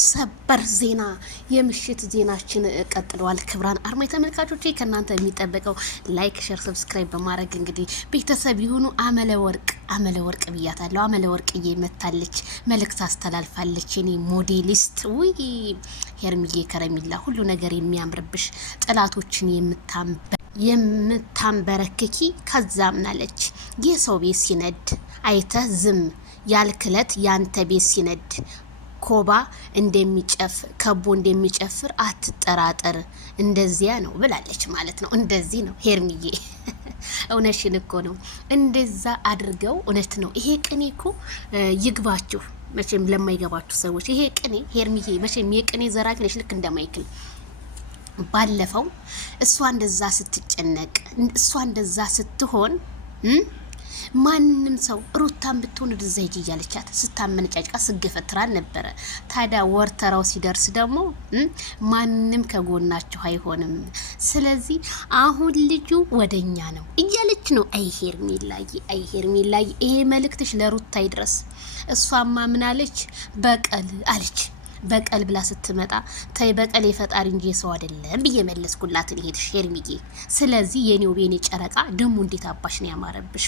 ሰበር ዜና የምሽት ዜናችን ቀጥሏል። ክብራን አርማይ ተመልካቾቼ ከናንተ የሚጠበቀው ላይክ፣ ሼር፣ ሰብስክራይብ በማድረግ እንግዲህ ቤተሰብ ይሁኑ። አመለ ወርቅ ብያታለሁ። አመለ ወርቅዬ መታለች፣ መልእክት አስተላልፋለች። የኔ ሞዴሊስት ውይ ሄርሚዬ ከረሚላ ሁሉ ነገር የሚያምርብሽ ጥላቶችን የምታንበረክኪ ከዛምናለች። የሰው ቤት ሲነድ አይተህ ዝም ያልክለት ያንተ ቤት ሲነድ ኮባ ከቦ እንደሚጨፍር አትጠራጠር። እንደዚያ ነው ብላለች ማለት ነው። እንደዚህ ነው ሄርሚዬ፣ እውነሽን እኮ ነው። እንደዛ አድርገው እውነት ነው። ይሄ ቅኔ እኮ ይግባችሁ መቼም፣ ለማይገባችሁ ሰዎች ይሄ ቅኔ ሄርሚዬ መቼም የቅኔ ዘራፊ ነሽ፣ ልክ እንደማይክል ባለፈው እሷ እንደዛ ስትጨነቅ እሷ እንደዛ ስትሆን ማንም ሰው ሩታን ብትሆን ወደዛ ሂጂ እያለቻት ስታመነጫጭቃ ስገፈትራል ነበረ። ታዲያ ወርተራው ሲደርስ ደግሞ ማንም ከጎናችሁ አይሆንም፣ ስለዚህ አሁን ልጁ ወደኛ ነው እያለች ነው። አይ ሄርሜላዬ፣ ይሄ መልእክትሽ ለሩታ ይድረስ። እሷማ ምናለች? በቀል አለች። በቀል ብላ ስትመጣ ተይ በቀል የፈጣሪ እንጂ የሰው አይደለም ብዬ መለስኩላት። ሄድሽ ሄርሚዬ። ስለዚህ የኔው ቤኔ ጨረቃ ደሙ እንዴት አባሽ ነው ያማረብሽ!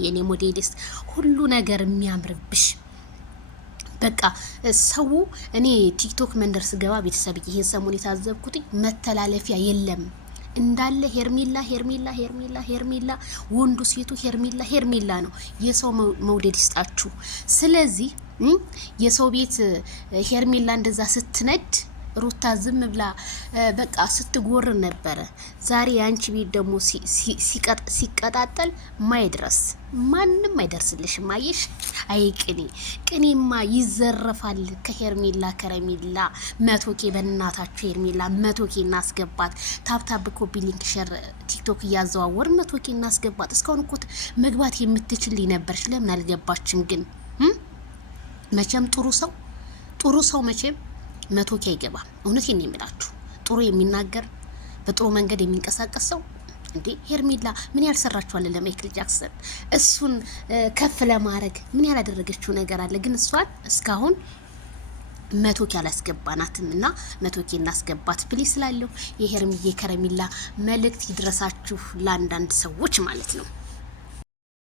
የኔ ሞዴሊስት ሁሉ ነገር የሚያምርብሽ። በቃ ሰው እኔ ቲክቶክ መንደር ስገባ ቤተሰብ ይሄን ሰሞን የታዘብኩት መተላለፊያ የለም እንዳለ ሄርሜላ፣ ወንዱ ሴቱ ሄርሜላ ነው። የሰው መውደድ ይስጣችሁ። ስለዚህ የሰው ቤት ሄርሜላ እንደዛ ስትነድ ሩታ ዝም ብላ በቃ ስትጎር ነበረ። ዛሬ ያንቺ ቤት ደግሞ ሲቀጣጠል ማይድረስ ማንም አይደርስልሽም። አየሽ? አይ ቅኔማ ይዘረፋል ከሄርሜላ ከረሜላ። 100K በእናታችሁ ሄርሜላ 100K እናስገባት። ታብታብ ኮፒ ሊንክ ሼር ቲክቶክ እያዘዋወር 100K እናስገባት። እስካሁን እኮ መግባት የምትችልኝ ነበርሽ፣ ለምን አልገባችም? ግን መቼም ጥሩ ሰው መቼም 100K አይገባም። እውነቴን ነው የምላችሁ። ጥሩ የሚናገር በጥሩ መንገድ የሚንቀሳቀስ ሰው እንዴ ሄርሜላ ምን ያልሰራችኋል ለማይክል ጃክሰን? እሱን ከፍ ለማድረግ ምን ያላደረገችው ነገር አለ? ግን እሷን እስካሁን 100K አላስገባናትም እና 100K እናስገባት ፕሊስ ስላለው የሄርሚዬ ከረሜላ መልእክት ይድረሳችሁ ለአንዳንድ ሰዎች ማለት ነው።